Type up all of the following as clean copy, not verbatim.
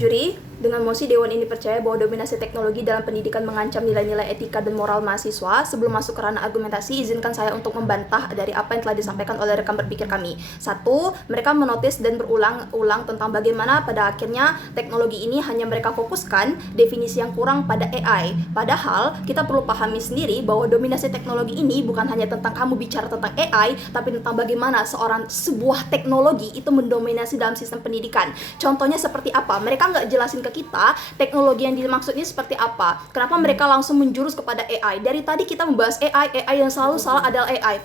Juri, dengan mosi Dewan ini percaya bahwa dominasi teknologi dalam pendidikan mengancam nilai-nilai etika dan moral mahasiswa. Sebelum masuk ke ranah argumentasi, izinkan saya untuk membantah dari apa yang telah disampaikan oleh rekan berpikir kami. Satu, mereka menotis dan berulang-ulang tentang bagaimana pada akhirnya teknologi ini hanya mereka fokuskan definisi yang kurang pada AI. Padahal, kita perlu pahami sendiri bahwa dominasi teknologi ini bukan hanya tentang kamu bicara tentang AI, tapi tentang bagaimana sebuah teknologi itu mendominasi dalam sistem pendidikan. Contohnya seperti apa? Mereka nggak jelasin ke kita teknologi yang dimaksud ini seperti apa. Kenapa mereka langsung menjurus kepada AI? Dari tadi kita membahas AI yang selalu salah adalah AI.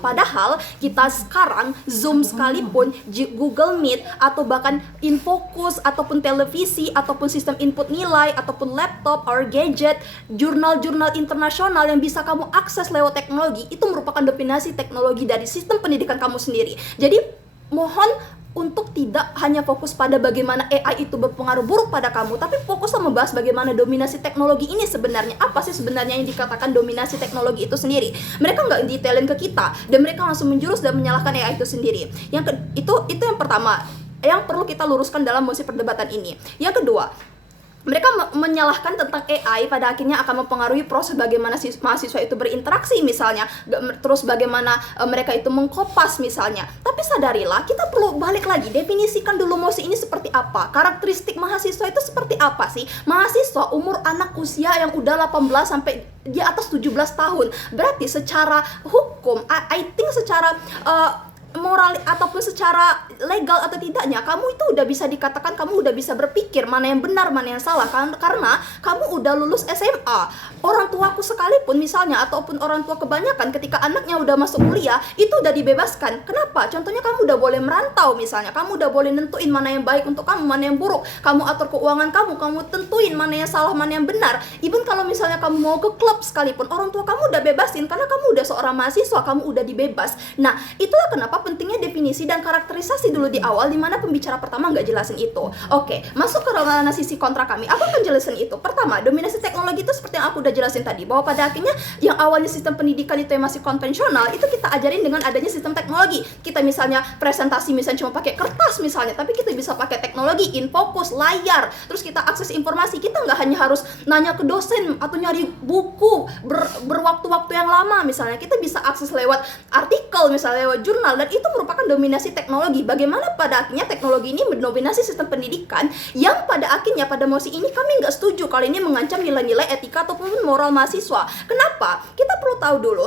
Padahal kita sekarang Zoom sekalipun, Google Meet, atau bahkan InFocus, ataupun televisi, ataupun sistem input nilai, ataupun laptop, or gadget, jurnal-jurnal internasional yang bisa kamu akses lewat teknologi, itu merupakan dominasi teknologi dari sistem pendidikan kamu sendiri. Jadi mohon untuk tidak hanya fokus pada bagaimana AI itu berpengaruh buruk pada kamu, tapi fokuslah membahas bagaimana dominasi teknologi ini sebenarnya. Apa sih sebenarnya yang dikatakan dominasi teknologi itu sendiri? Mereka nggak detailin ke kita, dan mereka langsung menjurus dan menyalahkan AI itu sendiri. Itu yang pertama, yang perlu kita luruskan dalam mosi perdebatan ini. Yang kedua, mereka menyalahkan tentang AI pada akhirnya akan mempengaruhi proses bagaimana mahasiswa itu berinteraksi misalnya, terus bagaimana mereka itu mengkopas misalnya. Tapi sadarilah, kita perlu balik lagi, definisikan dulu mosi ini seperti apa, karakteristik mahasiswa itu seperti apa sih. Mahasiswa umur anak usia yang udah 18 sampai di atas 17 tahun, berarti secara hukum, I think secara moral ataupun secara legal atau tidaknya, kamu itu udah bisa dikatakan kamu udah bisa berpikir mana yang benar, mana yang salah, karena kamu udah lulus SMA. Orang tuaku sekalipun misalnya, ataupun orang tua kebanyakan ketika anaknya udah masuk kuliah, itu udah dibebaskan. Kenapa? Contohnya kamu udah boleh merantau misalnya, kamu udah boleh nentuin mana yang baik untuk kamu, mana yang buruk, kamu atur keuangan kamu tentuin mana yang salah, mana yang benar. Even kalau misalnya kamu mau ke klub sekalipun, orang tua kamu udah bebasin, karena kamu udah seorang mahasiswa, kamu udah dibebas. Nah, itulah kenapa pentingnya definisi dan karakterisasi dulu di awal, dimana pembicara pertama nggak jelasin itu. Oke, masuk ke ranah sisi kontra kami. Aku akan jelasin itu. Pertama, dominasi teknologi itu seperti yang aku udah jelasin tadi, bahwa pada akhirnya yang awalnya sistem pendidikan itu yang masih konvensional, itu kita ajarin dengan adanya sistem teknologi. Kita misalnya presentasi misalnya cuma pakai kertas misalnya, tapi kita bisa pakai teknologi, InFocus, layar, terus kita akses informasi. Kita nggak hanya harus nanya ke dosen atau nyari buku berwaktu-waktu yang lama misalnya. Kita bisa akses lewat artikel misalnya, lewat jurnal, dan itu merupakan dominasi teknologi. Bagaimana pada akhirnya teknologi ini mendominasi sistem pendidikan, yang pada akhirnya pada mosi ini kami nggak setuju kalau ini mengancam nilai-nilai etika ataupun moral mahasiswa. Kenapa? Kita perlu tahu dulu,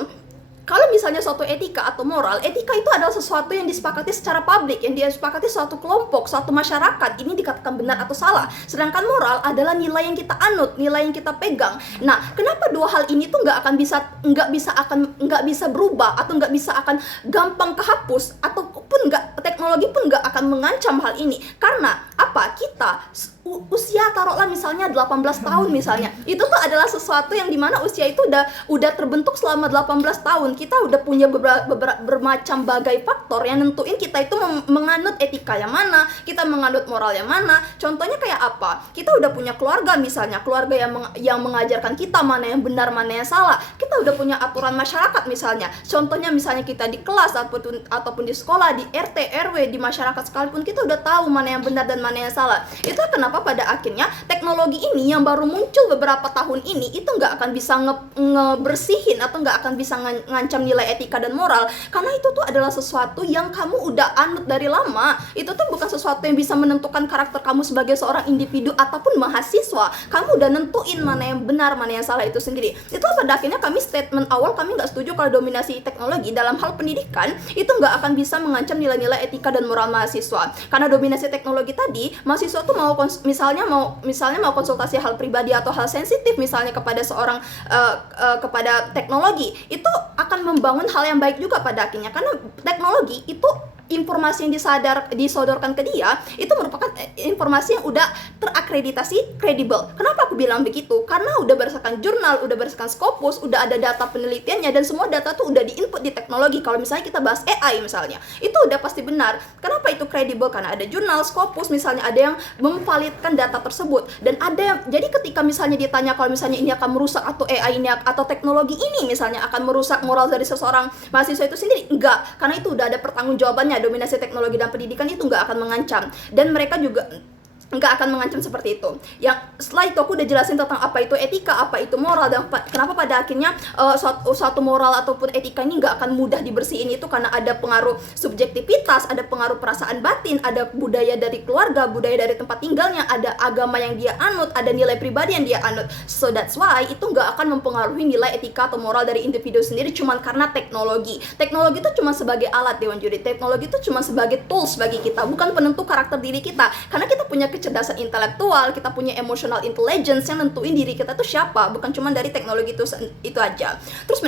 kalau misalnya suatu etika atau moral, etika itu adalah sesuatu yang disepakati secara publik, yang disepakati suatu kelompok, suatu masyarakat, ini dikatakan benar atau salah. Sedangkan moral adalah nilai yang kita anut, nilai yang kita pegang. Nah, kenapa dua hal ini tuh nggak bisa berubah, atau nggak bisa akan gampang kehapus, ataupun teknologi pun nggak akan mengancam hal ini? Karena apa? Kita usia taruhlah misalnya 18 tahun misalnya, itu tuh adalah sesuatu yang dimana usia itu udah terbentuk selama 18 tahun. Kita udah punya bermacam bagai faktor yang nentuin kita itu menganut etika yang mana, kita menganut moral yang mana. Contohnya kayak apa? Kita udah punya keluarga misalnya, keluarga yang mengajarkan kita mana yang benar, mana yang salah. Kita udah punya aturan masyarakat misalnya. Contohnya misalnya kita di kelas ataupun di sekolah, di RT, RW, di masyarakat sekalipun, kita udah tahu mana yang benar dan mana yang salah. Itu kenapa pada akhirnya teknologi ini yang baru muncul beberapa tahun ini itu nggak akan bisa ngebersihin atau nggak akan bisa ngancam nilai etika dan moral, karena itu tuh adalah sesuatu yang kamu udah anut dari lama. Itu tuh bukan sesuatu yang bisa menentukan karakter kamu sebagai seorang individu ataupun mahasiswa. Kamu udah nentuin mana yang benar, mana yang salah itu sendiri. Itu pada akhirnya kami statement awal, kami nggak setuju kalau dominasi teknologi dalam hal pendidikan itu nggak akan bisa mengancam nilai-nilai etika dan moral mahasiswa. Karena dominasi teknologi tadi, mahasiswa tuh misalnya mau konsultasi hal pribadi atau hal sensitif misalnya kepada kepada teknologi, itu akan membangun hal yang baik juga pada akhirnya, karena teknologi itu informasi yang disodorkan ke dia itu merupakan informasi yang udah terakreditasi kredibel. Kenapa aku bilang begitu? Karena udah berdasarkan jurnal, udah berdasarkan Scopus, udah ada data penelitiannya, dan semua data tuh udah diinput di teknologi. Kalau misalnya kita bahas AI misalnya, itu udah pasti benar. Kenapa itu kredibel? Karena ada jurnal Scopus misalnya, ada yang memvalidkan data tersebut, dan jadi ketika misalnya ditanya kalau misalnya ini akan merusak, atau AI ini atau teknologi ini misalnya akan merusak moral dari seseorang mahasiswa itu sendiri, enggak, karena itu udah ada pertanggungjawabannya. Dominasi teknologi dan pendidikan itu nggak akan mengancam, dan mereka juga nggak akan mengancam seperti itu. Yang setelah itu aku udah jelasin tentang apa itu etika, apa itu moral, dan kenapa pada akhirnya suatu moral ataupun etika ini nggak akan mudah dibersihin, itu karena ada pengaruh subjektivitas, ada pengaruh perasaan batin, ada budaya dari keluarga, budaya dari tempat tinggalnya, ada agama yang dia anut, ada nilai pribadi yang dia anut. So that's why itu nggak akan mempengaruhi nilai etika atau moral dari individu sendiri cuman karena teknologi. Teknologi itu cuma sebagai alat, Dewan Juri. Teknologi itu cuma sebagai tools bagi kita, bukan penentu karakter diri kita. Karena kita punya kecerdasan intelektual, kita punya emotional intelligence yang nentuin diri kita tuh siapa, bukan cuma dari teknologi itu aja. Terus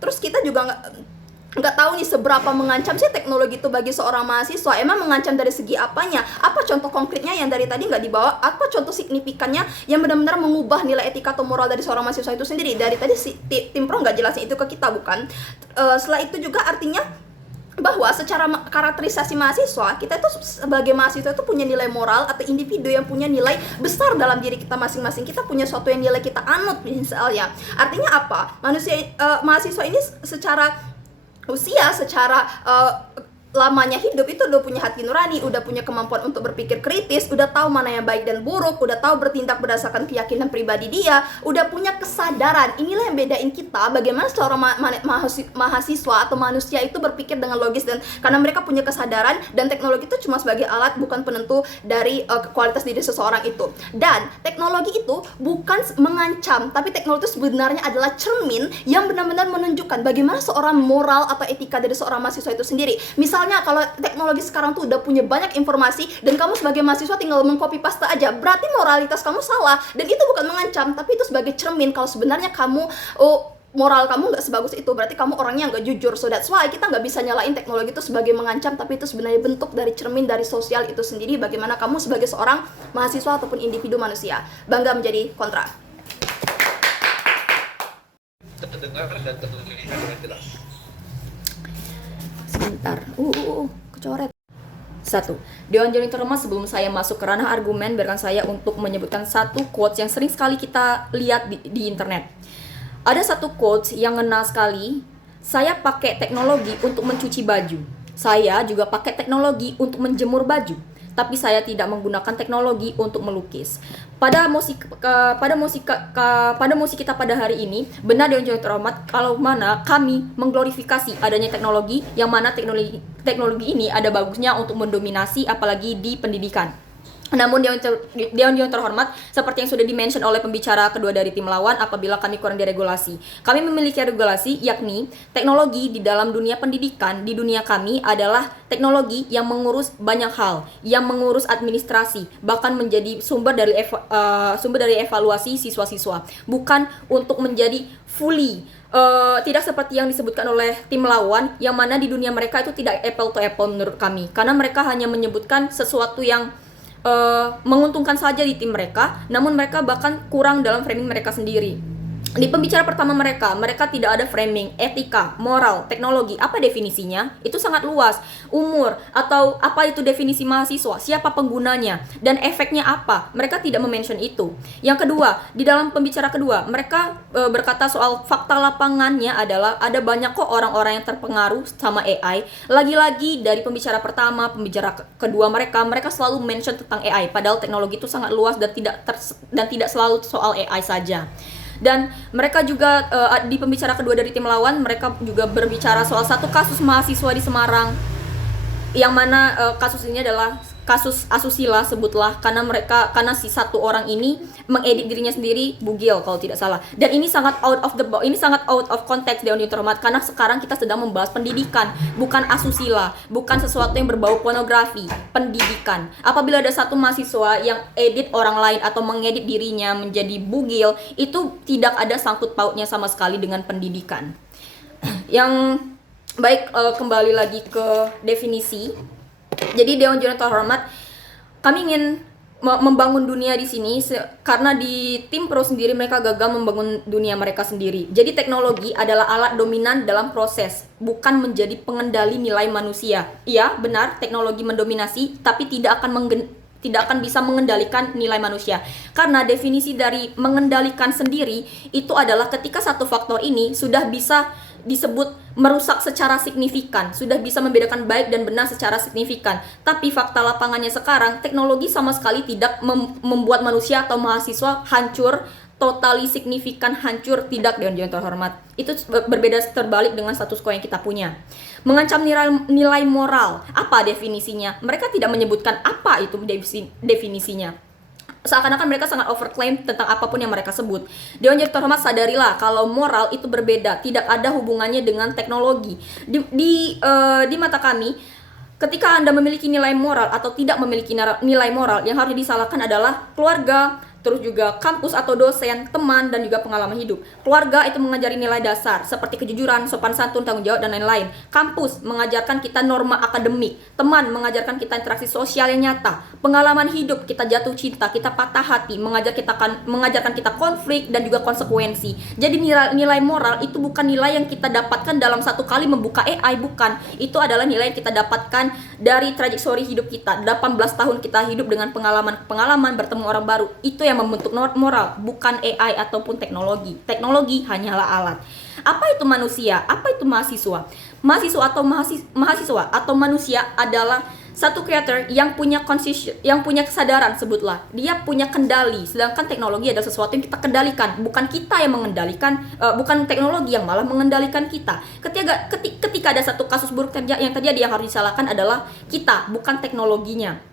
terus kita juga nggak tahu nih seberapa mengancam sih teknologi itu bagi seorang mahasiswa. Emang mengancam dari segi apanya? Apa contoh konkretnya yang dari tadi nggak dibawa? Apa contoh signifikannya yang benar-benar mengubah nilai etika atau moral dari seorang mahasiswa itu sendiri? Dari tadi si tim pro nggak jelasin itu ke kita, bukan? Setelah itu juga artinya bahwa secara karakterisasi mahasiswa, kita itu sebagai mahasiswa itu punya nilai moral atau individu yang punya nilai besar dalam diri kita masing-masing. Kita punya suatu yang nilai kita anut misalnya. Artinya apa? Mahasiswa ini secara usia, secara lamanya hidup itu udah punya hati nurani, udah punya kemampuan untuk berpikir kritis, udah tahu mana yang baik dan buruk, udah tahu bertindak berdasarkan keyakinan pribadi dia, udah punya kesadaran. Inilah yang bedain kita bagaimana seorang mahasiswa atau manusia itu berpikir dengan logis, dan karena mereka punya kesadaran, dan teknologi itu cuma sebagai alat, bukan penentu dari kualitas diri seseorang itu. Dan teknologi itu bukan mengancam, tapi teknologi itu sebenarnya adalah cermin yang benar-benar menunjukkan bagaimana seorang moral atau etika dari seorang mahasiswa itu sendiri. Misalnya kalau teknologi sekarang tuh udah punya banyak informasi dan kamu sebagai mahasiswa tinggal mengcopy paste aja, berarti moralitas kamu salah, dan itu bukan mengancam, tapi itu sebagai cermin kalau sebenarnya kamu moral kamu nggak sebagus itu, berarti kamu orangnya nggak jujur. So that's why kita nggak bisa nyalain teknologi itu sebagai mengancam, tapi itu sebenarnya bentuk dari cermin dari sosial itu sendiri, bagaimana kamu sebagai seorang mahasiswa ataupun individu manusia. Bangga menjadi kontra. Terdengar dan terlihat dengan jelas. Sebentar, kecoret. 1. Dewan Juri terhormat, sebelum saya masuk ke ranah argumen, biarkan saya untuk menyebutkan satu quotes yang sering sekali kita lihat di internet. Ada satu quotes yang ngena sekali. Saya pakai teknologi untuk mencuci baju. Saya juga pakai teknologi untuk menjemur baju. Tapi saya tidak menggunakan teknologi untuk melukis. Pada musik kita pada hari ini, benar Dewan Juri terhormat, kalau mana kami mengglorifikasi adanya teknologi, yang mana teknologi ini ada bagusnya untuk mendominasi apalagi di pendidikan. Namun Dewan terhormat, seperti yang sudah dimention oleh pembicara kedua dari tim lawan, apabila kami kurang diregulasi. Kami memiliki regulasi, yakni teknologi di dalam dunia pendidikan, di dunia kami adalah teknologi yang mengurus banyak hal, yang mengurus administrasi, bahkan menjadi sumber dari evaluasi siswa-siswa, bukan untuk menjadi fully tidak seperti yang disebutkan oleh tim lawan, yang mana di dunia mereka itu tidak apple to apple menurut kami, karena mereka hanya menyebutkan sesuatu yang menguntungkan saja di tim mereka, namun mereka bahkan kurang dalam framing mereka sendiri. Di pembicara pertama mereka tidak ada framing, etika, moral, teknologi. Apa definisinya? Itu sangat luas. Umur, atau apa itu definisi mahasiswa, siapa penggunanya, dan efeknya apa. Mereka tidak mention itu. Yang kedua, di dalam pembicara kedua, mereka berkata soal fakta lapangannya adalah ada banyak kok orang-orang yang terpengaruh sama AI. Lagi-lagi dari pembicara pertama, pembicara kedua mereka selalu mention tentang AI. Padahal teknologi itu sangat luas dan tidak selalu soal AI saja. Dan mereka juga di pembicara kedua dari tim lawan, mereka juga berbicara soal satu kasus mahasiswa di Semarang, yang mana kasus ini adalah kasus asusila, sebutlah, karena si satu orang ini mengedit dirinya sendiri bugil kalau tidak salah. Dan ini sangat out of context Dewan Juri terhormat, karena sekarang kita sedang membahas pendidikan, bukan asusila, bukan sesuatu yang berbau pornografi. Pendidikan. Apabila ada satu mahasiswa yang edit orang lain atau mengedit dirinya menjadi bugil, itu tidak ada sangkut pautnya sama sekali dengan pendidikan. Yang baik, kembali lagi ke definisi. Jadi Dewan Juri terhormat, kami ingin membangun dunia di sini karena di tim pro sendiri mereka gagal membangun dunia mereka sendiri. Jadi teknologi adalah alat dominan dalam proses, bukan menjadi pengendali nilai manusia. Iya, benar, teknologi mendominasi, tapi tidak akan bisa mengendalikan nilai manusia. Karena definisi dari mengendalikan sendiri itu adalah ketika satu faktor ini sudah bisa disebut merusak secara signifikan, sudah bisa membedakan baik dan benar secara signifikan. Tapi fakta lapangannya sekarang, teknologi sama sekali tidak membuat manusia atau mahasiswa hancur, totally signifikan hancur, tidak, Dewan yang terhormat. Itu berbeda terbalik dengan status quo yang kita punya. Mengancam nilai moral, apa definisinya? Mereka tidak menyebutkan apa itu definisinya. Seakan-akan mereka sangat overclaim tentang apapun yang mereka sebut. Dewan yang terhormat, sadarilah kalau moral itu berbeda, tidak ada hubungannya dengan teknologi. Di mata kami, ketika Anda memiliki nilai moral atau tidak memiliki nilai moral, yang harus disalahkan adalah keluarga, terus juga kampus atau dosen, teman, dan juga pengalaman hidup. Keluarga itu mengajari nilai dasar seperti kejujuran, sopan santun, tanggung jawab, dan lain-lain. Kampus mengajarkan kita norma akademik. Teman mengajarkan kita interaksi sosial yang nyata. Pengalaman hidup, kita jatuh cinta, kita patah hati, mengajarkan kita konflik dan juga konsekuensi. Jadi nilai moral itu bukan nilai yang kita dapatkan dalam satu kali membuka AI, bukan. Itu adalah nilai yang kita dapatkan dari trajektori hidup kita. 18 tahun kita hidup dengan pengalaman, bertemu orang baru. Itu yang membentuk moral, bukan AI ataupun teknologi. Teknologi hanyalah alat. Apa itu manusia? Apa itu mahasiswa? Mahasiswa atau manusia adalah satu creator yang punya kesadaran, sebutlah. Dia punya kendali, sedangkan teknologi adalah sesuatu yang kita kendalikan, bukan kita yang mengendalikan, bukan teknologi yang malah mengendalikan kita. Ketika ada satu kasus buruk yang terjadi, yang harus disalahkan adalah kita, bukan teknologinya.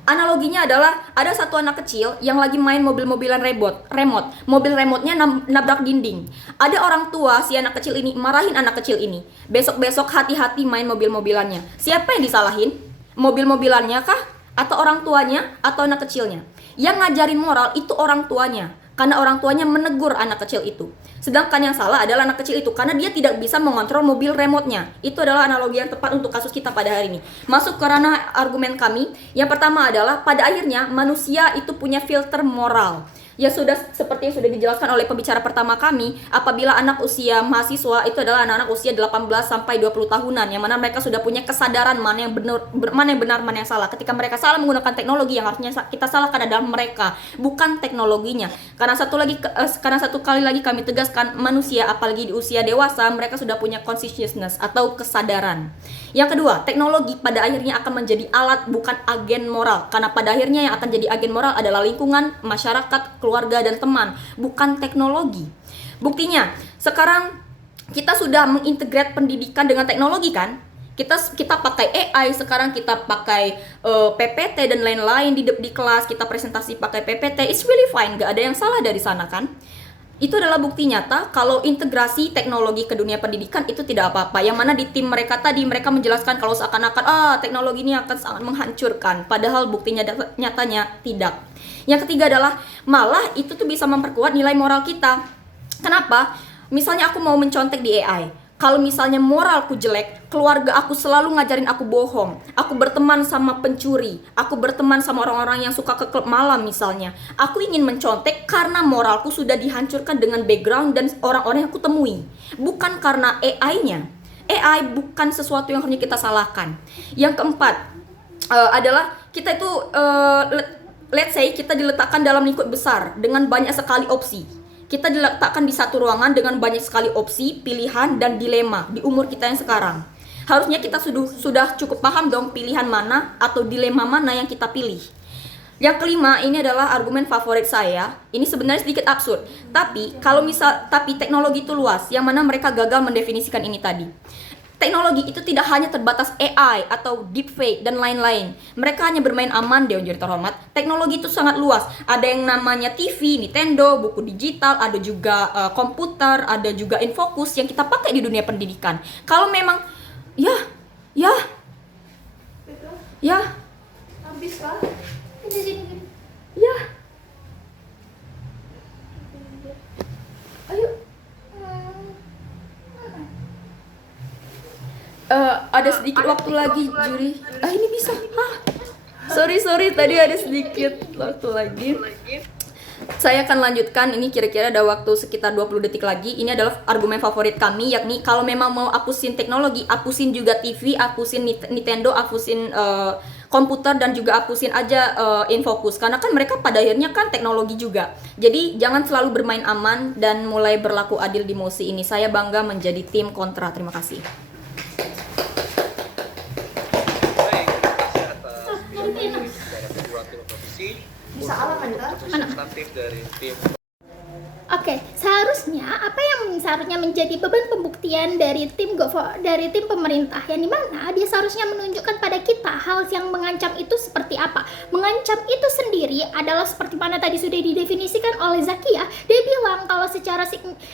Analoginya adalah ada satu anak kecil yang lagi main mobil-mobilan remote. Mobil remote-nya nabrak dinding. Ada orang tua si anak kecil ini marahin anak kecil ini. Besok-besok hati-hati main mobil-mobilannya. Siapa yang disalahin? Mobil-mobilannya kah? Atau orang tuanya? Atau anak kecilnya? Yang ngajarin moral itu orang tuanya. Karena orang tuanya menegur anak kecil itu. Sedangkan yang salah adalah anak kecil itu, karena dia tidak bisa mengontrol mobil remote-nya. Itu adalah analogi yang tepat untuk kasus kita pada hari ini. Masuk ke ranah argumen kami. Yang pertama adalah pada akhirnya manusia itu punya filter moral. Ya sudah, seperti yang sudah dijelaskan oleh pembicara pertama kami, apabila anak usia mahasiswa itu adalah anak-anak usia 18 sampai 20 tahunan, yang mana mereka sudah punya kesadaran mana yang benar, mana yang salah. Ketika mereka salah menggunakan teknologi, yang harusnya kita salahkan adalah mereka, bukan teknologinya. Karena satu kali lagi kami tegaskan, manusia apalagi di usia dewasa, mereka sudah punya consciousness atau kesadaran. Yang kedua, teknologi pada akhirnya akan menjadi alat, bukan agen moral. Karena pada akhirnya yang akan jadi agen moral adalah lingkungan, masyarakat, keluarga, dan teman, bukan teknologi. Buktinya, sekarang kita sudah mengintegrate pendidikan dengan teknologi kan? Kita pakai AI, sekarang kita pakai PPT dan lain-lain di kelas, kita presentasi pakai PPT. It's really fine, gak ada yang salah dari sana kan? Itu adalah bukti nyata kalau integrasi teknologi ke dunia pendidikan itu tidak apa-apa. Yang mana di tim mereka tadi, mereka menjelaskan kalau seakan-akan teknologi ini akan sangat menghancurkan. Padahal buktinya nyatanya tidak. Yang ketiga adalah malah itu tuh bisa memperkuat nilai moral kita. Kenapa? Misalnya aku mau mencontek di AI. Kalau misalnya moralku jelek, keluarga aku selalu ngajarin aku bohong. Aku berteman sama pencuri. Aku berteman sama orang-orang yang suka ke klub malam misalnya. Aku ingin mencontek karena moralku sudah dihancurkan dengan background dan orang-orang yang aku temui. Bukan karena AI-nya. AI bukan sesuatu yang harusnya kita salahkan. Yang keempat adalah kita itu, let's say kita diletakkan dalam lingkup besar dengan banyak sekali opsi. Kita diletakkan di satu ruangan dengan banyak sekali opsi, pilihan, dan dilema di umur kita yang sekarang. Harusnya kita sudah cukup paham dong pilihan mana atau dilema mana yang kita pilih. Yang kelima, ini adalah argumen favorit saya. Ini sebenarnya sedikit absurd. Tapi teknologi itu luas, yang mana mereka gagal mendefinisikan ini tadi. Teknologi itu tidak hanya terbatas AI atau deepfake dan lain-lain. Mereka hanya bermain aman, Dewan Juri terhormat. Teknologi itu sangat luas. Ada yang namanya TV, Nintendo, buku digital, ada juga komputer, ada juga infocus yang kita pakai di dunia pendidikan. Kalau memang, ya, Habis kah? Sini. ya, ayo. Ada sedikit waktu lagi, Juri. Ini bisa. Sorry, tadi ada sedikit waktu lagi. Saya akan lanjutkan, ini kira-kira ada waktu sekitar 20 detik lagi. Ini adalah argumen favorit kami, yakni kalau memang mau hapusin teknologi, hapusin juga TV, hapusin Nintendo, hapusin komputer dan juga hapusin aja Infocus, karena kan mereka pada akhirnya kan teknologi juga. Jadi jangan selalu bermain aman dan mulai berlaku adil di mosi ini. Saya bangga menjadi tim kontra. Terima kasih. Baik, terima kasih atas penjelasan secara kedua tim oposisi. Bisa alaman, kan? Substantif dari tim. Oke, seharusnya apa yang seharusnya menjadi beban pembuktian dari tim pemerintah, yang dimana dia seharusnya menunjukkan pada kita hal yang mengancam itu seperti apa. Mengancam itu sendiri adalah seperti mana tadi sudah didefinisikan oleh Zakia. Dia bilang kalau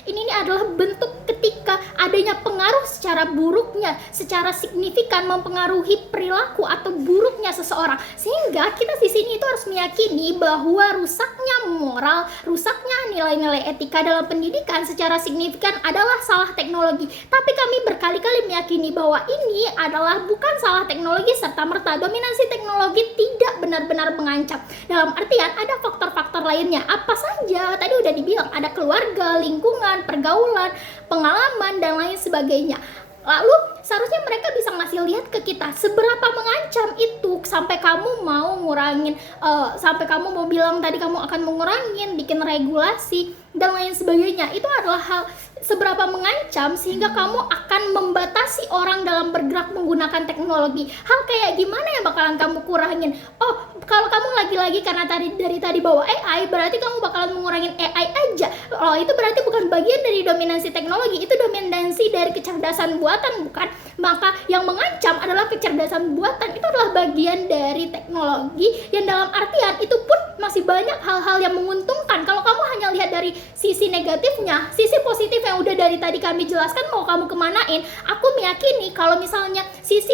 ini adalah bentuk ketika adanya pengaruh secara buruknya, secara signifikan mempengaruhi perilaku atau buruknya seseorang. Sehingga kita di sini itu harus meyakini bahwa rusaknya moral, rusaknya nilai-nilai etika dalam pendidikan secara signifikan adalah salah teknologi. Tapi kami berkali-kali meyakini bahwa ini adalah bukan salah teknologi serta-merta. Dominasi teknologi tidak benar-benar mengancam. Dalam artian ada faktor-faktor lainnya. Apa saja? Tadi udah dibilang ada keluarga, lingkungan, pergaulan, pengalaman, dan lain sebagainya. Lalu seharusnya mereka bisa ngasih lihat ke kita seberapa mengancam itu sampai kamu mau ngurangin, sampai kamu mau bilang tadi kamu akan mengurangin, bikin regulasi dan lain sebagainya. Itu adalah hal seberapa mengancam sehingga kamu akan membatasi orang dalam bergerak menggunakan teknologi. Hal kayak gimana yang bakalan kamu kurangin? Oh, kalau kamu lagi-lagi karena dari tadi bawa AI, berarti kamu bakalan mengurangin AI aja. Oh, itu berarti bukan bagian dari dominasi teknologi, itu dominasi dari kecerdasan buatan, bukan? Maka yang mengancam adalah kecerdasan buatan. Itu adalah bagian dari teknologi yang dalam artian itu pun masih banyak hal-hal yang menguntungkan. Kalau kamu hanya lihat dari sisi negatifnya, sisi positif yang udah dari tadi kami jelaskan mau kamu kemanain, aku meyakini kalau sisi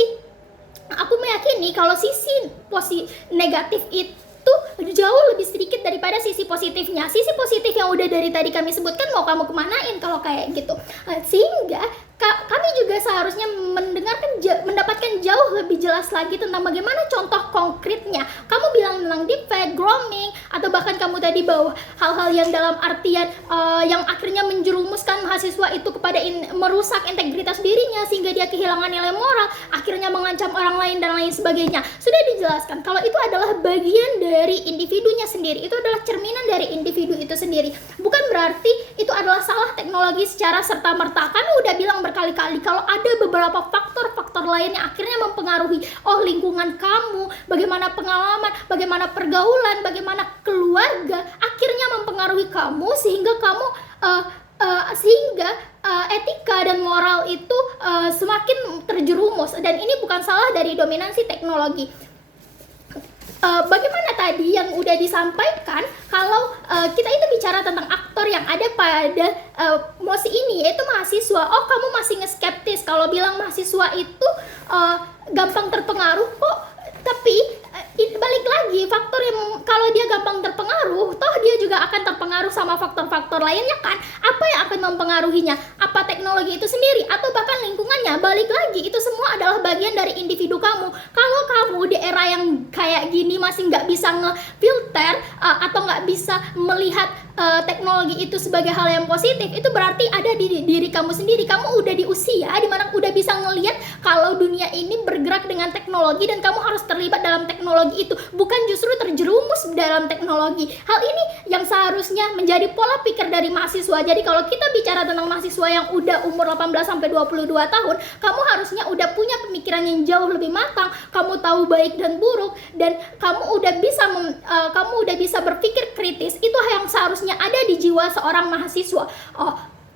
negatif itu jauh lebih sedikit daripada sisi positifnya. Sisi positif yang udah dari tadi kami sebutkan mau kamu kemanain kalau kayak gitu. Sehingga kami juga seharusnya mendapatkan jauh lebih jelas lagi tentang bagaimana contoh konkretnya. Kamu bilang tentang deepfake, grooming, atau bahkan kamu tadi bawa hal-hal yang dalam artian yang akhirnya menjerumuskan mahasiswa itu kepada merusak integritas dirinya sehingga dia kehilangan nilai moral, akhirnya mengancam orang lain dan lain sebagainya. Sudah dijelaskan kalau itu adalah bagian dari individunya sendiri, itu adalah cerminan dari individu itu sendiri. Bukan berarti itu adalah salah teknologi secara serta-merta. Kami udah bilang berkali-kali kalau ada beberapa faktor-faktor lain yang akhirnya mempengaruhi lingkungan kamu, bagaimana pengalaman, bagaimana pergaulan, bagaimana keluarga akhirnya mempengaruhi kamu sehingga kamu etika dan moral itu semakin terjerumus. Dan ini bukan salah dari dominasi teknologi. Bagaimana tadi yang udah disampaikan kalau kita itu bicara tentang aktor yang ada pada mosi ini, yaitu mahasiswa. Oh, kamu masih ngeskeptis kalau bilang mahasiswa itu gampang terpengaruh kok. Tapi balik lagi, faktor yang kalau dia gampang terpengaruh, toh dia juga akan terpengaruh sama faktor-faktor lainnya kan. Apa yang akan mempengaruhinya? Apa teknologi itu sendiri atau bahkan lingkungannya? Balik lagi, itu semua adalah bagian dari individu kamu. Kalau kamu di era yang kayak gini masih nggak bisa ngefilter atau nggak bisa melihat teknologi itu sebagai hal yang positif, itu berarti ada di diri kamu sendiri. Kamu udah di usia dimana udah bisa ngelihat kalau dunia ini bergerak dengan teknologi dan kamu harus terlibat dalam teknologi itu, bukan justru terjerumus dalam teknologi. Hal ini yang seharusnya menjadi pola pikir dari mahasiswa. Jadi kalau kita bicara tentang mahasiswa yang udah umur 18-22 tahun, kamu harusnya udah punya pemikiran yang jauh lebih matang. Kamu tahu baik dan buruk dan kamu udah bisa berpikir kritis. Itu yang seharusnya ada di jiwa seorang mahasiswa.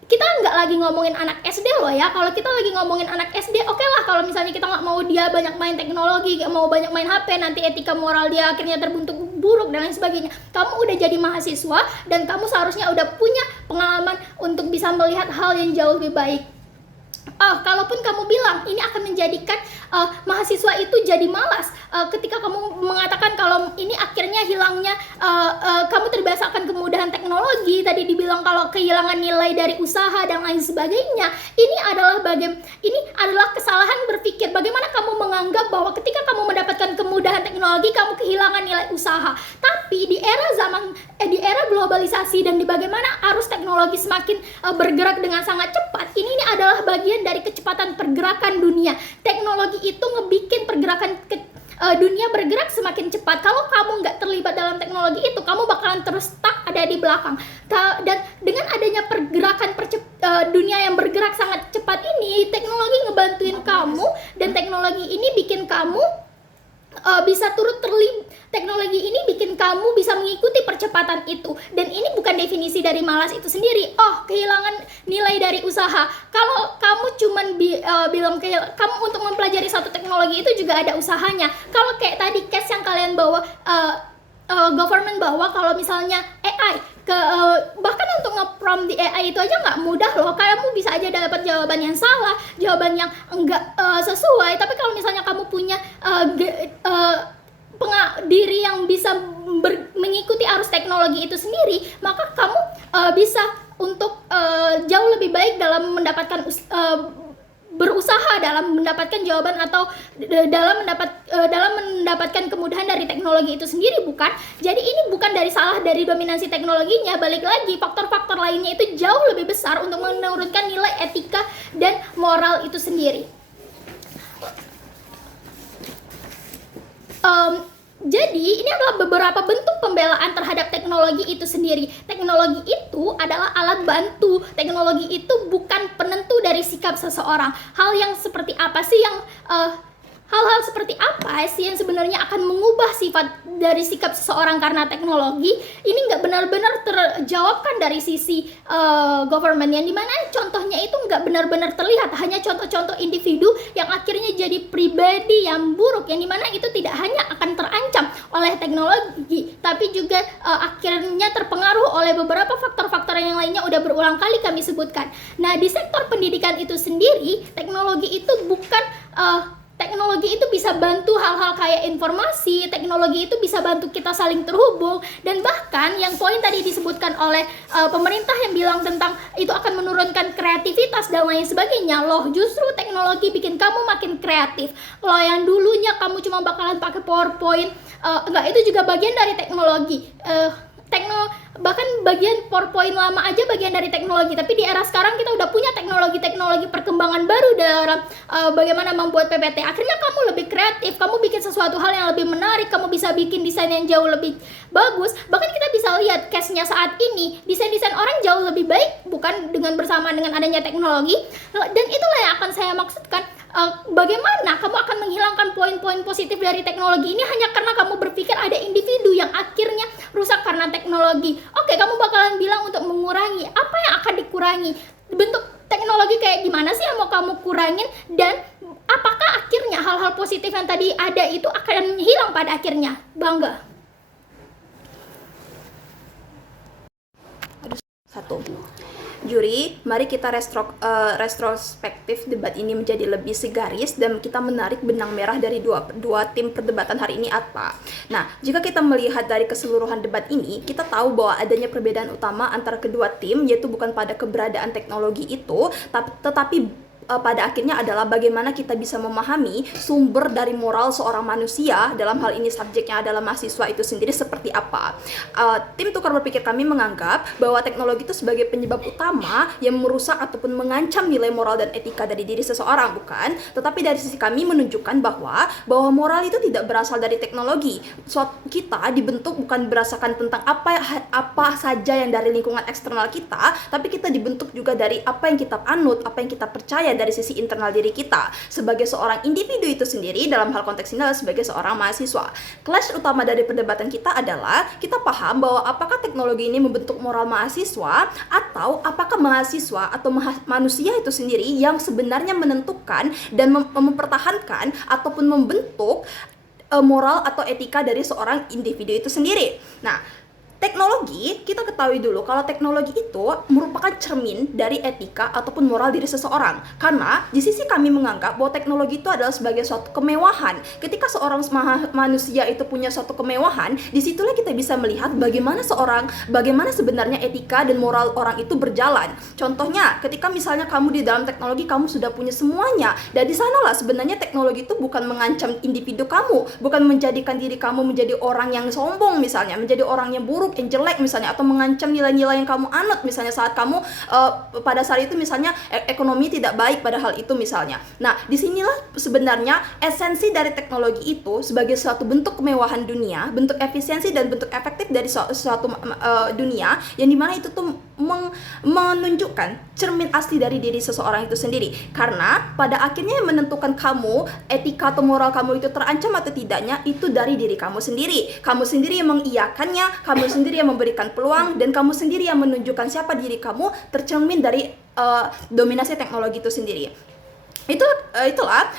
Kita nggak lagi ngomongin anak SD loh ya. Kalau kita lagi ngomongin anak SD, oke lah kalau misalnya kita nggak mau dia banyak main teknologi, nggak mau banyak main HP, nanti etika moral dia akhirnya terbentuk buruk dan lain sebagainya. Kamu udah jadi mahasiswa dan kamu seharusnya udah punya pengalaman untuk bisa melihat hal yang jauh lebih baik. Kalaupun kamu bilang ini akan menjadikan mahasiswa itu jadi malas ketika kamu mengatakan kalau ini akhirnya hilangnya kamu terbiasa akan kemudahan teknologi, tadi dibilang kalau kehilangan nilai dari usaha dan lain sebagainya, ini adalah kesalahan berpikir. Bagaimana kamu menganggap bahwa ketika kamu mendapatkan kemudahan teknologi kamu kehilangan nilai usaha? Tapi di era globalisasi dan di bagaimana arus teknologi semakin bergerak dengan sangat cepat, ini adalah bagian dari kecepatan pergerakan dunia. Teknologi itu ngebikin pergerakan dunia bergerak semakin cepat. Kalau kamu nggak terlibat dalam teknologi itu, kamu bakalan terus stuck ada di belakang. Dan dengan adanya dunia yang bergerak sangat cepat ini, teknologi ngebantuin kamu, dan teknologi ini bikin kamu bisa turut terlibat. Teknologi ini bikin kamu bisa mengikuti percepatan itu, dan ini bukan definisi dari malas itu sendiri. Kehilangan nilai dari usaha. Kalau kamu cuman bilang kamu untuk mempelajari satu teknologi itu juga ada usahanya. Kalau kayak tadi case yang kalian bawa, government bawa, kalau misalnya AI bahkan untuk nge-prompt di AI itu aja nggak mudah loh. Kamu bisa aja dapat jawaban yang salah, jawaban yang enggak sesuai. Tapi kalau misalnya kamu punya diri yang bisa mengikuti arus teknologi itu sendiri, maka kamu bisa untuk jauh lebih baik dalam berusaha dalam mendapatkan jawaban atau dalam mendapatkan kemudahan dari teknologi itu sendiri, bukan? Jadi ini bukan salah dari dominasi teknologinya. Balik lagi, faktor-faktor lainnya itu jauh lebih besar untuk menurunkan nilai etika dan moral itu sendiri. Jadi ini adalah beberapa bentuk pembelaan terhadap teknologi itu sendiri. Teknologi itu adalah alat bantu. Teknologi itu bukan penentu dari sikap seseorang. Hal-hal seperti apa sih yang sebenarnya akan mengubah sifat dari sikap seseorang karena teknologi? Ini nggak benar-benar terjawabkan dari sisi government, yang dimana contohnya itu nggak benar-benar terlihat, hanya contoh-contoh individu yang akhirnya jadi pribadi yang buruk, yang dimana itu tidak hanya akan terancam oleh teknologi, tapi juga akhirnya terpengaruh oleh beberapa faktor-faktor yang lainnya udah berulang kali kami sebutkan. Nah, di sektor pendidikan itu sendiri, teknologi itu bisa bantu hal-hal kayak informasi, teknologi itu bisa bantu kita saling terhubung, dan bahkan yang poin tadi disebutkan oleh pemerintah yang bilang tentang itu akan menurunkan kreativitas dan lain sebagainya. Loh, justru teknologi bikin kamu makin kreatif. Loh, yang dulunya kamu cuma bakalan pakai PowerPoint, itu juga bagian dari teknologi. Bahkan bagian PowerPoint lama aja bagian dari teknologi. Tapi di era sekarang kita udah punya teknologi perkembangan baru dalam bagaimana membuat PPT. Akhirnya kamu lebih kreatif, kamu bikin sesuatu hal yang lebih menarik, kamu bisa bikin desain yang jauh lebih bagus. Bahkan kita bisa lihat case-nya saat ini, desain-desain orang jauh lebih baik, bukan bersamaan dengan adanya teknologi. Dan itulah yang akan saya maksudkan. Bagaimana kamu akan menghilangkan poin-poin positif dari teknologi ini hanya karena kamu berpikir ada individu yang akhirnya rusak karena teknologi. Oke, kamu bakalan bilang untuk mengurangi. Apa yang akan dikurangi? Bentuk teknologi kayak gimana sih yang mau kamu kurangin? Dan apakah akhirnya hal-hal positif yang tadi ada itu akan hilang pada akhirnya? Bangga. Satu. Juri, mari kita retrospektif debat ini menjadi lebih segaris dan kita menarik benang merah dari dua tim perdebatan hari ini apa. Nah, jika kita melihat dari keseluruhan debat ini, kita tahu bahwa adanya perbedaan utama antara kedua tim, yaitu bukan pada keberadaan teknologi itu, tetapi pada akhirnya adalah bagaimana kita bisa memahami sumber dari moral seorang manusia, dalam hal ini subjeknya adalah mahasiswa itu sendiri seperti apa. Tim tukar berpikir kami menganggap bahwa teknologi itu sebagai penyebab utama yang merusak ataupun mengancam nilai moral dan etika dari diri seseorang, bukan? Tetapi dari sisi kami menunjukkan bahwa moral itu tidak berasal dari teknologi. Kita dibentuk bukan berdasarkan tentang apa saja yang dari lingkungan eksternal kita, tapi kita dibentuk juga dari apa yang kita anut, apa yang kita percaya dari sisi internal diri kita sebagai seorang individu itu sendiri, dalam hal konteks ini adalah sebagai seorang mahasiswa. Clash utama dari perdebatan kita adalah kita paham bahwa apakah teknologi ini membentuk moral mahasiswa atau apakah mahasiswa atau manusia itu sendiri yang sebenarnya menentukan dan mempertahankan ataupun membentuk moral atau etika dari seorang individu itu sendiri. Nah, teknologi, kita ketahui dulu kalau teknologi itu merupakan cermin dari etika ataupun moral diri seseorang. Karena di sisi kami menganggap bahwa teknologi itu adalah sebagai suatu kemewahan. Ketika seorang manusia itu punya suatu kemewahan, disitulah kita bisa melihat bagaimana sebenarnya etika dan moral orang itu berjalan. Contohnya, ketika misalnya kamu di dalam teknologi, kamu sudah punya semuanya. Dan di sanalah sebenarnya teknologi itu bukan mengancam individu kamu, bukan menjadikan diri kamu menjadi orang yang sombong misalnya, menjadi orang yang buruk, buruk, yang jelek misalnya, atau mengancam nilai-nilai yang kamu anut misalnya saat kamu pada saat itu misalnya ekonomi tidak baik pada hal itu misalnya. Nah, disinilah sebenarnya esensi dari teknologi itu sebagai suatu bentuk kemewahan dunia, bentuk efisiensi dan bentuk efektif dari suatu dunia, yang dimana itu tuh menunjukkan cermin asli dari diri seseorang itu sendiri. Karena pada akhirnya yang menentukan kamu, etika atau moral kamu itu terancam atau tidaknya, itu dari diri kamu sendiri. Kamu sendiri yang mengiyakannya, kamu sendiri yang memberikan peluang, dan kamu sendiri yang menunjukkan siapa diri kamu tercermin dari dominasi teknologi itu sendiri. Itulah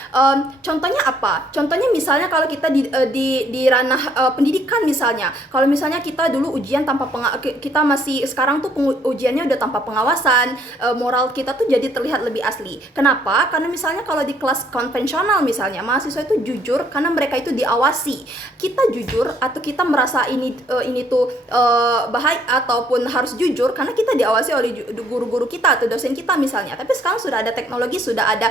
contohnya apa? Contohnya misalnya kalau kita di ranah pendidikan misalnya. Kalau misalnya kita dulu ujian tanpa kita masih sekarang tuh ujiannya udah tanpa pengawasan, moral kita tuh jadi terlihat lebih asli. Kenapa? Karena misalnya kalau di kelas konvensional misalnya, mahasiswa itu jujur karena mereka itu diawasi. Kita jujur atau kita merasa ini tuh bahaya ataupun harus jujur karena kita diawasi oleh guru-guru kita atau dosen kita misalnya. Tapi sekarang sudah ada teknologi, sudah ada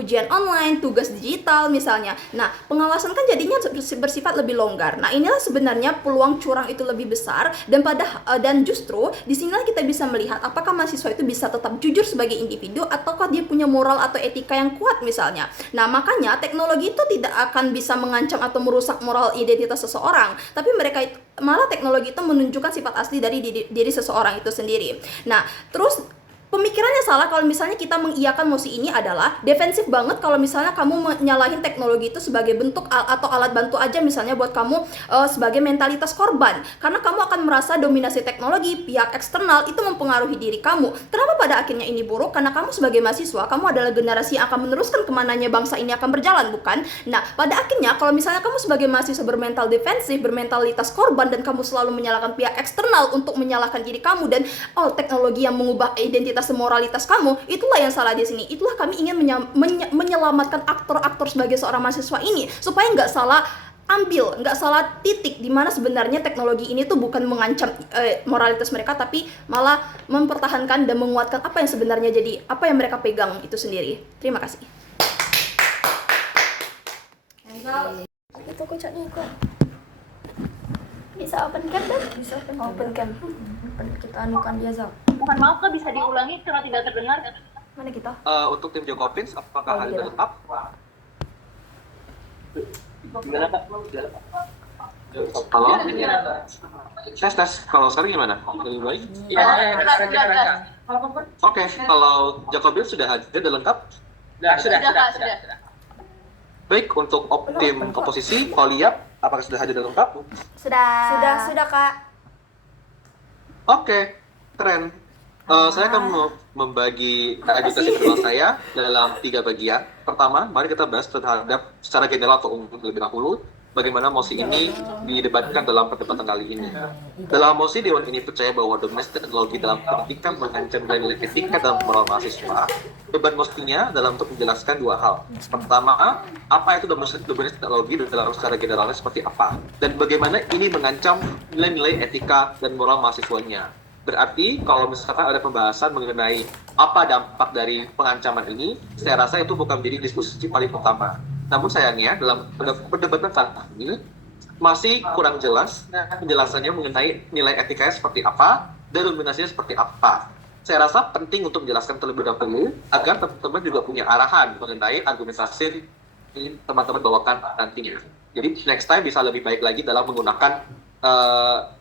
ujian online, tugas digital misalnya. Nah, pengawasan kan jadinya bersifat lebih longgar. Nah, inilah sebenarnya peluang curang itu lebih besar, dan justru di sinilah kita bisa melihat apakah mahasiswa itu bisa tetap jujur sebagai individu ataukah dia punya moral atau etika yang kuat misalnya. Nah, makanya teknologi itu tidak akan bisa mengancam atau merusak moral identitas seseorang, tapi malah teknologi itu menunjukkan sifat asli dari diri seseorang itu sendiri. Nah, terus pemikirannya salah kalau misalnya kita mengiyakan mosi ini adalah defensif banget kalau misalnya kamu menyalahin teknologi itu sebagai bentuk atau alat bantu aja misalnya buat kamu sebagai mentalitas korban, karena kamu akan merasa dominasi teknologi pihak eksternal itu mempengaruhi diri kamu. Kenapa pada akhirnya ini buruk? Karena kamu sebagai mahasiswa, kamu adalah generasi yang akan meneruskan kemananya bangsa ini akan berjalan, bukan? Nah, pada akhirnya kalau misalnya kamu sebagai mahasiswa bermental defensif, bermentalitas korban, dan kamu selalu menyalahkan pihak eksternal untuk menyalahkan diri kamu, dan teknologi yang mengubah identitas moralitas kamu, itulah yang salah di sini. Itulah kami ingin menyelamatkan aktor-aktor sebagai seorang mahasiswa ini supaya nggak salah nggak salah titik di mana sebenarnya teknologi ini tuh bukan mengancam moralitas mereka, tapi malah mempertahankan dan menguatkan apa yang sebenarnya jadi apa yang mereka pegang itu sendiri. Terima kasih. Itu kocaknya ikut. Bisa open cam kan? Bisa open cam. Kita anukan dia, Zal. Mohon maaf Kak, bisa diulangi karena tidak terdengar. Mana kita? Untuk tim Jokopins, apakah hal itu lengkap? Gimana Kak? Halo? Tes. Kalau sekarang gimana? Lebih baik? Iya, sudah. Oke, kalau Jokopins sudah hadir dan lengkap? Sudah. Baik, untuk tim komposisi, Koliap, apakah sudah hadir dan lengkap? Sudah, Kak. Oke, keren. Saya akan membagi agitasi pertama saya dalam 3 bagian. Pertama, mari kita bahas terhadap secara general atau umum terlebih dahulu bagaimana mosi ini didebatkan dalam perdebatan kali ini. Dalam mosi, Dewan ini percaya bahwa dominasi teknologi dalam pendidikan mengancam nilai etika dan moral mahasiswa. Beban mostinya dalam untuk menjelaskan 2 hal. Pertama, apa itu dominasi teknologi dalam secara generalnya seperti apa, dan bagaimana ini mengancam nilai-nilai etika dan moral mahasiswanya. Berarti kalau misalkan ada pembahasan mengenai apa dampak dari pengancaman ini, saya rasa itu bukan menjadi diskusi paling utama. Namun sayangnya dalam perdebatan saat ini masih kurang jelas penjelasannya mengenai nilai etikanya seperti apa dan dominasinya seperti apa. Saya rasa penting untuk menjelaskan terlebih dahulu agar teman-teman juga punya arahan mengenai argumentasi yang teman-teman bawakan nantinya. Jadi next time bisa lebih baik lagi dalam menggunakan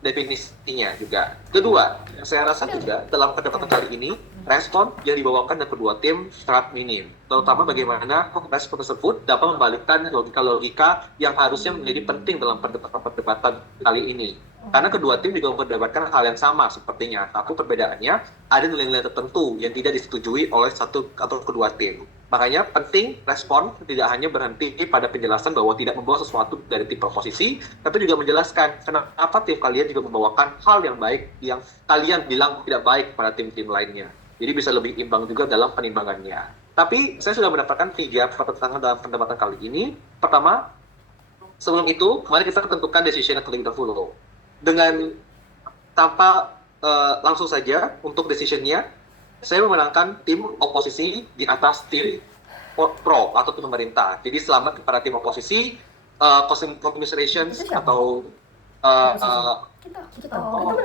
definisinya juga. Kedua, saya rasa juga dalam perdebatan kali ini respon yang dibawakan dari kedua tim sangat minim, terutama bagaimana respon tersebut dapat membalikkan logika-logika yang harusnya menjadi penting dalam perdebatan kali ini. Karena kedua tim juga memperdebatkan hal yang sama sepertinya, tapi perbedaannya ada nilai-nilai tertentu yang tidak disetujui oleh satu atau kedua tim. Makanya penting respon tidak hanya berhenti pada penjelasan bahwa tidak membawa sesuatu dari tim proposisi, tapi juga menjelaskan kenapa tim kalian juga membawakan hal yang baik yang kalian bilang tidak baik pada tim-tim lainnya. Jadi bisa lebih imbang juga dalam penimbangannya. Tapi saya sudah mendapatkan 3 pertentangan dalam perdebatan kali ini. Pertama, sebelum itu, mari kita tentukan decision yang terlebih dahulu. Dengan tanpa langsung saja untuk decisionnya, saya memenangkan tim oposisi di atas tim pro atau tim pemerintah. Jadi selamat kepada tim oposisi, commiserations atau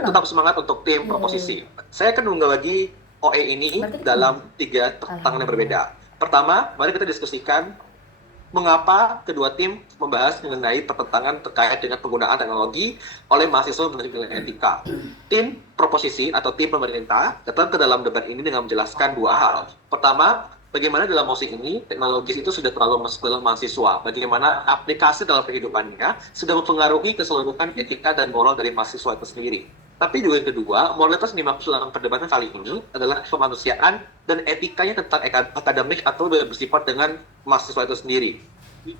tetap semangat untuk tim proposisi. Saya akan membagi OE ini dalam 3 tantangan yang berbeda. Pertama, mari kita diskusikan mengapa kedua tim membahas mengenai pertentangan terkait dengan penggunaan teknologi oleh mahasiswa menuju nilai etika. Tim proposisi atau tim pemerintah datang ke dalam debat ini dengan menjelaskan 2 hal. Pertama, bagaimana dalam musik ini teknologi itu sudah terlalu masuk dalam mahasiswa. Bagaimana aplikasi dalam kehidupannya sudah mempengaruhi keseluruhan etika dan moral dari mahasiswa itu sendiri. Tapi juga yang kedua, moralitas yang dimaksud dalam perdebatan kali ini adalah kemanusiaan dan etikanya tentang akademik atau bersifat dengan mahasiswa itu sendiri.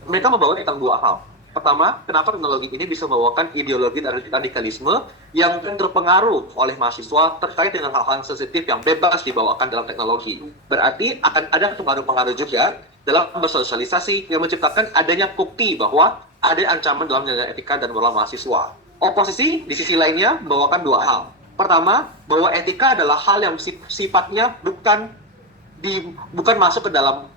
Mereka membawa tentang 2 hal. Pertama, kenapa teknologi ini bisa membawakan ideologi dan radikalisme yang terpengaruh oleh mahasiswa terkait dengan hal-hal sensitif yang bebas dibawakan dalam teknologi. Berarti akan ada pengaruh-pengaruh juga dalam bersosialisasi yang menciptakan adanya bukti bahwa ada ancaman dalam nilai etika dan moral mahasiswa. Oposisi di sisi lainnya membawakan 2 hal. Pertama, bahwa etika adalah hal yang sifatnya bukan masuk ke dalam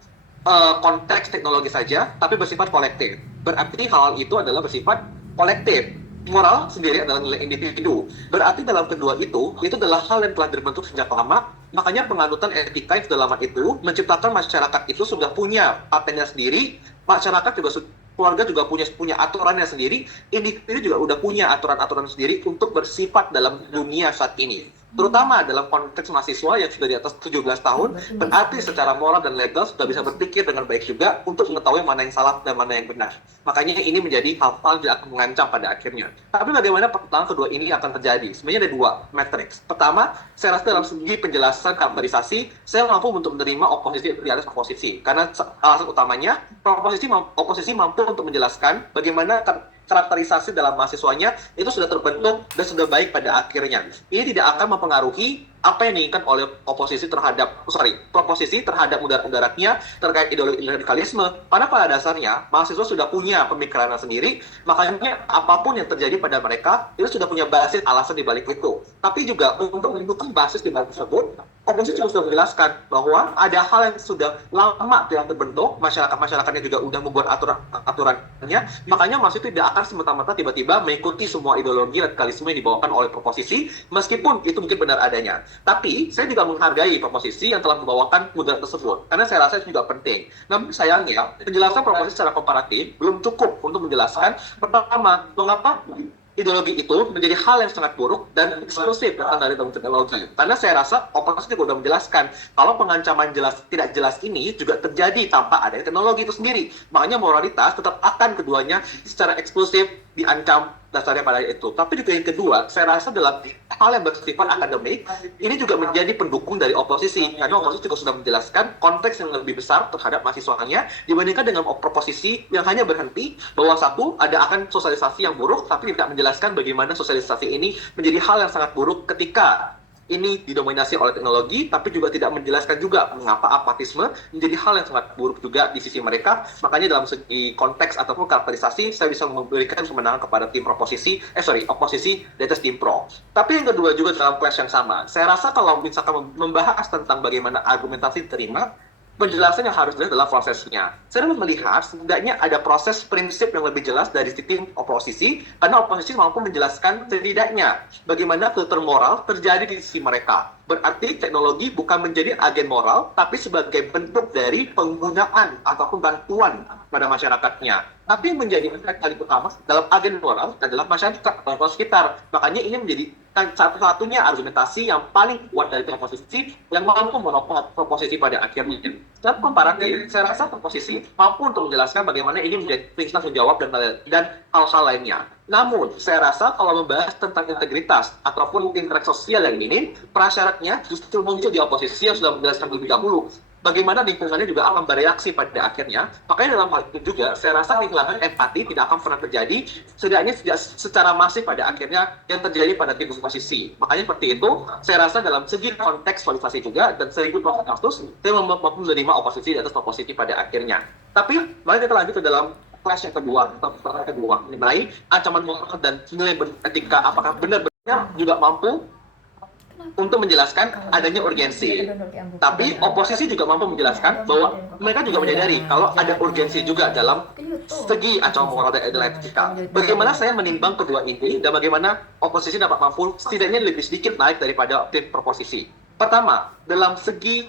konteks teknologi saja, tapi bersifat kolektif. Berarti hal itu adalah bersifat kolektif. Moral sendiri adalah nilai individu. Berarti dalam kedua itu adalah hal yang telah dibentuk sejak lama. Makanya penganutan etika yang sudah lama itu menciptakan masyarakat itu sudah punya patennya sendiri. Masyarakat juga keluarga juga punya aturannya sendiri, individu juga udah punya aturan-aturan sendiri untuk bersifat dalam dunia saat ini. Terutama dalam konteks mahasiswa yang sudah di atas 17 tahun, berarti secara moral dan legal sudah bisa berpikir dengan baik juga untuk mengetahui mana yang salah dan mana yang benar. Makanya ini menjadi hal-hal yang akan mengancam pada akhirnya. Tapi bagaimana pertentangan kedua ini akan terjadi? Sebenarnya ada 2 matriks. Pertama, saya rasa dalam segi penjelasan karakterisasi, saya mampu untuk menerima oposisi di atas oposisi. Karena alasan utamanya, oposisi mampu untuk menjelaskan bagaimana karakterisasi dalam mahasiswanya itu sudah terbentuk dan sudah baik pada akhirnya. Ini tidak akan mempengaruhi apa yang diinginkan oleh proposisi terhadap mudarat-mudaratnya terkait ideologi radikalisme. Karena pada dasarnya mahasiswa sudah punya pemikiran sendiri, makanya apapun yang terjadi pada mereka itu sudah punya basis alasan di balik itu. Tapi juga untuk mendukung basis di balik tersebut, oposisi juga sudah menjelaskan bahwa ada hal yang sudah lama telah terbentuk, masyarakatnya juga sudah membuat aturannya, makanya mahasiswa tidak akan semata-mata tiba-tiba mengikuti semua ideologi radikalisme yang dibawakan oleh proposisi, meskipun itu mungkin benar adanya. Tapi saya juga menghargai proposisi yang telah membawakan mudarat tersebut, karena saya rasa itu juga penting. Namun sayangnya, penjelasan proposisi secara komparatif belum cukup untuk menjelaskan pertama, mengapa ideologi itu menjadi hal yang sangat buruk dan eksklusif datang dari teknologi. Karena saya rasa oposisi juga sudah menjelaskan kalau pengancaman tidak jelas ini juga terjadi tanpa adanya teknologi itu sendiri. Makanya moralitas tetap akan keduanya secara eksklusif diancam dasarnya pada itu. Tapi juga yang kedua, saya rasa dalam hal yang bersifat akademik, ini juga menjadi pendukung dari oposisi. Karena oposisi juga sudah menjelaskan konteks yang lebih besar terhadap mahasiswanya dibandingkan dengan proposisi yang hanya berhenti bahwa satu, ada akan sosialisasi yang buruk, tapi tidak menjelaskan bagaimana sosialisasi ini menjadi hal yang sangat buruk ketika ini didominasi oleh teknologi, tapi juga tidak menjelaskan juga mengapa apatisme menjadi hal yang sangat buruk juga di sisi mereka. Makanya dalam segi konteks ataupun karakterisasi, saya bisa memberikan kemenangan kepada tim oposisi di atas tim pro. Tapi yang kedua juga dalam clash yang sama. Saya rasa kalau misalkan membahas tentang bagaimana argumentasi diterima, penjelasan yang harus jelas adalah prosesnya. Saya melihat setidaknya ada proses prinsip yang lebih jelas dari tim oposisi, karena oposisi mampu menjelaskan setidaknya bagaimana filter moral terjadi di sisi mereka. Berarti teknologi bukan menjadi agen moral, tapi sebagai bentuk dari penggunaan ataupun bantuan pada masyarakatnya. Tapi yang menjadi kali utama dalam agen moral adalah masyarakat atau sekitar. Makanya ini menjadi satu-satunya argumentasi yang paling kuat dari oposisi yang mampu menopang proposisi pada akhirnya. Dan komparatif, saya rasa proposisi mampu untuk menjelaskan bagaimana ini menjadi perintah menjawab dan hal-hal lainnya. Namun, saya rasa kalau membahas tentang integritas ataupun interaksi sosial yang minim, prasyaratnya justru muncul di oposisi yang sudah menjelaskan lebih dahulu. Bagaimana lingkungannya juga akan bereaksi pada akhirnya. Makanya dalam hal itu juga, saya rasa kehilangan empati tidak akan pernah terjadi, setidaknya tidak secara masif pada akhirnya yang terjadi pada tim oposisi. Makanya seperti itu, saya rasa dalam segi konteks kualifikasi juga, dan segi proses kasus, saya mampu menerima oposisi di atas oposisi pada akhirnya. Tapi, mari kita lanjut ke dalam clash yang kedua, atau pertanyaan kedua, mengenai ancaman moral dan nilai etika, apakah benar-benar juga mampu untuk menjelaskan adanya urgensi. Tapi oposisi juga mampu menjelaskan bahwa mereka juga menyadari kalau ada urgensi juga dalam segi ancaman moral dan etika. Bagaimana saya menimbang kedua ini dan bagaimana oposisi dapat mampu setidaknya lebih sedikit naik daripada tim proposisi. Pertama, dalam segi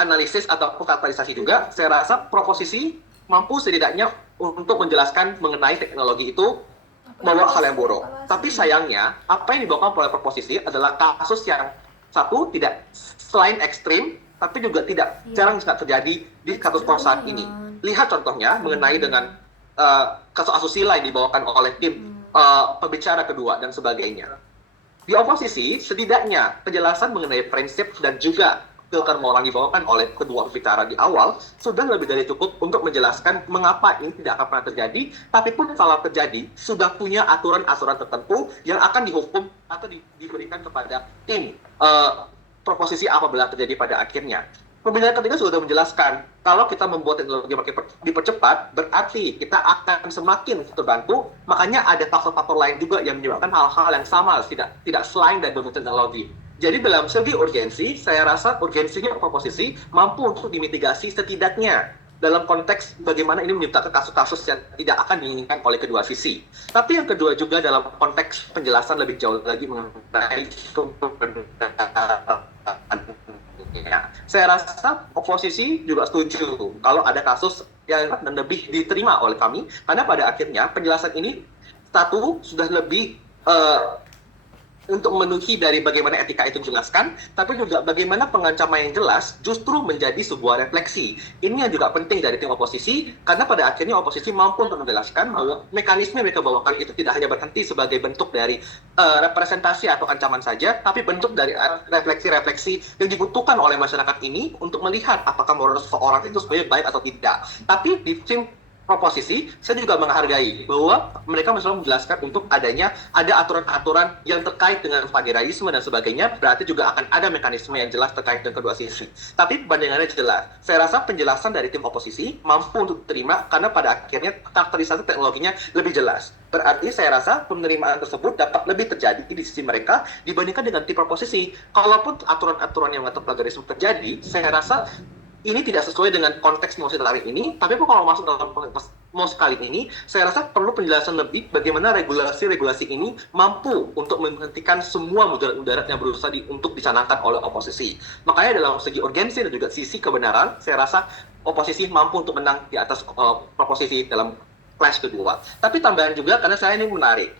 analisis atau karakterisasi juga, saya rasa proposisi mampu setidaknya untuk menjelaskan mengenai teknologi itu membawa hal yang buruk. Tapi sayangnya, apa yang dibawakan oleh proposisi adalah kasus yang satu tidak selain ekstrim, tapi juga tidak jarang terjadi di kasus saat ini. Lihat contohnya mengenai dengan kasus asusila yang dibawakan oleh tim pembicara kedua dan sebagainya. Di oposisi, setidaknya penjelasan mengenai prinsip dan juga filter moral yang dibawakan oleh kedua pembicara di awal sudah lebih dari cukup untuk menjelaskan mengapa ini tidak akan pernah terjadi, tapi pun kalau terjadi sudah punya aturan-aturan tertentu yang akan dihukum atau diberikan kepada tim proposisi apabila terjadi pada akhirnya. Pembicaraan ketiga sudah menjelaskan kalau kita membuat teknologi makin dipercepat, berarti kita akan semakin terbantu. Makanya ada faktor-faktor lain juga yang menyebabkan hal-hal yang sama, tidak selain dari teknologi. Jadi dalam segi urgensi, saya rasa urgensinya proposisi mampu untuk dimitigasi setidaknya dalam konteks bagaimana ini menyebabkan kasus-kasus yang tidak akan diinginkan oleh kedua sisi. Tapi yang kedua juga dalam konteks penjelasan lebih jauh lagi mengenai saya rasa oposisi juga setuju kalau ada kasus yang lebih diterima oleh kami, karena pada akhirnya penjelasan ini satu sudah lebih untuk memenuhi dari bagaimana etika itu dijelaskan, tapi juga bagaimana pengancaman yang jelas justru menjadi sebuah refleksi. Ini yang juga penting dari tim oposisi, karena pada akhirnya oposisi mampu untuk menjelaskan bahwa mekanisme yang mereka bawakan itu tidak hanya berhenti sebagai bentuk dari representasi atau ancaman saja, tapi bentuk dari refleksi-refleksi yang dibutuhkan oleh masyarakat ini untuk melihat apakah moral seseorang itu sebenarnya baik atau tidak. Tapi di tim proposisi, saya juga menghargai bahwa mereka selalu menjelaskan untuk ada aturan-aturan yang terkait dengan federalisme dan sebagainya, berarti juga akan ada mekanisme yang jelas terkait dengan kedua sisi. Tapi perbandingannya jelas. Saya rasa penjelasan dari tim oposisi mampu untuk diterima karena pada akhirnya karakterisasi teknologinya lebih jelas. Berarti saya rasa penerimaan tersebut dapat lebih terjadi di sisi mereka dibandingkan dengan tim proposisi. Kalaupun aturan-aturan yang mengatur federalisme terjadi, saya rasa ini tidak sesuai dengan konteks mosi hari ini, tapi kalau masuk dalam konteks mosi kali ini, saya rasa perlu penjelasan lebih bagaimana regulasi-regulasi ini mampu untuk menghentikan semua mudarat-mudarat yang berusaha untuk dicanangkan oleh oposisi. Makanya dalam segi urgensi dan juga sisi kebenaran, saya rasa oposisi mampu untuk menang di atas proposisi dalam clash kedua. Tapi tambahan juga, karena saya ini menarik,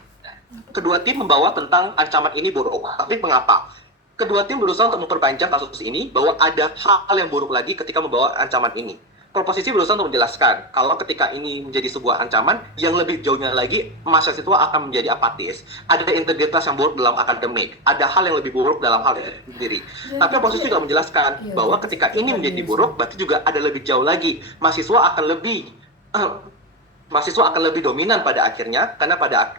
kedua tim membawa tentang ancaman ini buruk. Tapi mengapa? Kedua tim berusaha untuk memperpanjang kasus ini bahwa ada hal yang buruk lagi ketika membawa ancaman ini. Proposisi berusaha untuk menjelaskan kalau ketika ini menjadi sebuah ancaman, yang lebih jauhnya lagi mahasiswa akan menjadi apatis. Ada integritas yang buruk dalam akademik, ada hal yang lebih buruk dalam hal itu sendiri. Tapi oposisi juga menjelaskan bahwa ketika ini menjadi buruk, berarti juga ada lebih jauh lagi. Mahasiswa akan lebih dominan pada akhirnya, karena pada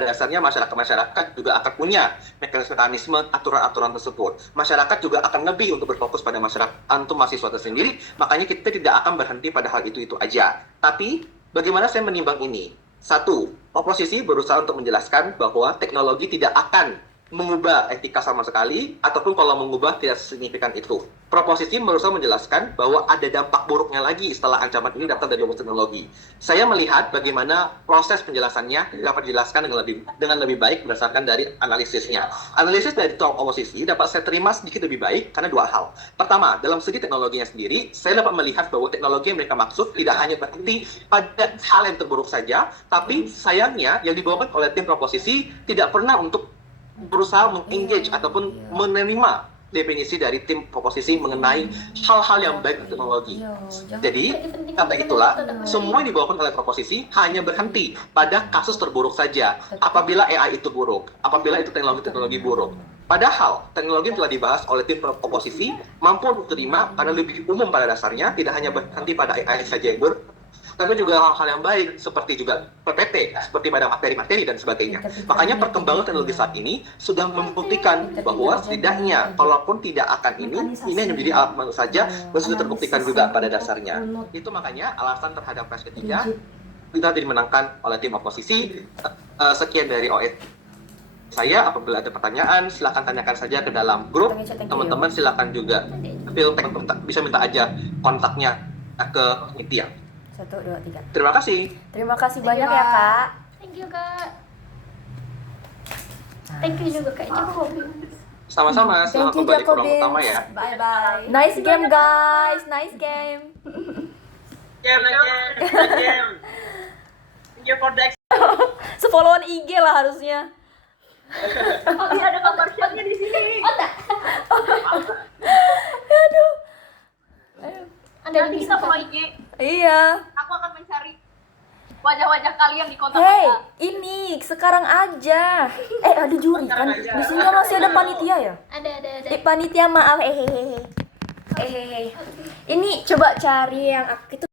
dasarnya masyarakat juga akan punya mekanisme aturan-aturan tersebut. Masyarakat juga akan lebih untuk berfokus pada untuk mahasiswa tersendiri, makanya kita tidak akan berhenti pada hal itu aja. Tapi bagaimana saya menimbang ini? Satu, oposisi berusaha untuk menjelaskan bahwa teknologi tidak akan mengubah etika sama sekali, ataupun kalau mengubah tidak signifikan itu. Proposisi berusaha menjelaskan bahwa ada dampak buruknya lagi setelah ancaman ini datang dari teknologi. Saya melihat bagaimana proses penjelasannya dapat dijelaskan dengan lebih baik berdasarkan dari analisisnya. Analisis dari tim oposisi dapat saya terima sedikit lebih baik karena dua hal. Pertama, dalam segi teknologinya sendiri, saya dapat melihat bahwa teknologi yang mereka maksud tidak hanya berhenti pada hal yang terburuk saja, tapi sayangnya yang dibawakan oleh tim proposisi tidak pernah untuk berusaha mengengage ataupun menerima definisi dari tim proposisi mengenai hal-hal yang baik dari teknologi. Jadi, kata itulah, semua yang dibawakan oleh proposisi hanya berhenti pada kasus terburuk saja. Apabila AI itu buruk, apabila itu teknologi buruk. Padahal, teknologi yang telah dibahas oleh tim oposisi mampu diterima karena lebih umum pada dasarnya, tidak hanya berhenti pada AI saja yang buruk, tapi juga hal-hal yang baik seperti juga PPT, seperti pada materi-materi dan sebagainya. Makanya perkembangan teknologi saat ini sudah membuktikan bahwa setidaknya kalaupun tidak akan ini hanya menjadi alat manusia saja, dan sudah terbuktikan juga pada dasarnya. Itu makanya alasan terhadap clash ketiga kita dimenangkan oleh tim oposisi. Sekian dari OS saya. Apabila ada pertanyaan, silakan tanyakan saja ke dalam grup. Thank you. Teman-teman silakan juga bisa minta aja kontaknya ke Nitya. 1, 2, 3. Terima kasih. Terima kasih Thank you, banyak ya Kak. Kak. Thank you Kak. Thank you juga Kak Jacobi. Sama-sama. Selamat kembali ke ruang utama ya. Bye bye. Nice game guys, nice game. Game. Thank you for the Sefollowan IG lah harusnya. Oh iya, ada gambar shotnya di sini. Nanti kita follow IG. Iya. Aku akan mencari wajah-wajah kalian di kontak Hey, saya. ini sekarang aja. Ada juri kan? Di sini kan masih ada panitia ya? Ada. Panitia maaf, hehehe. Ini coba cari yang itu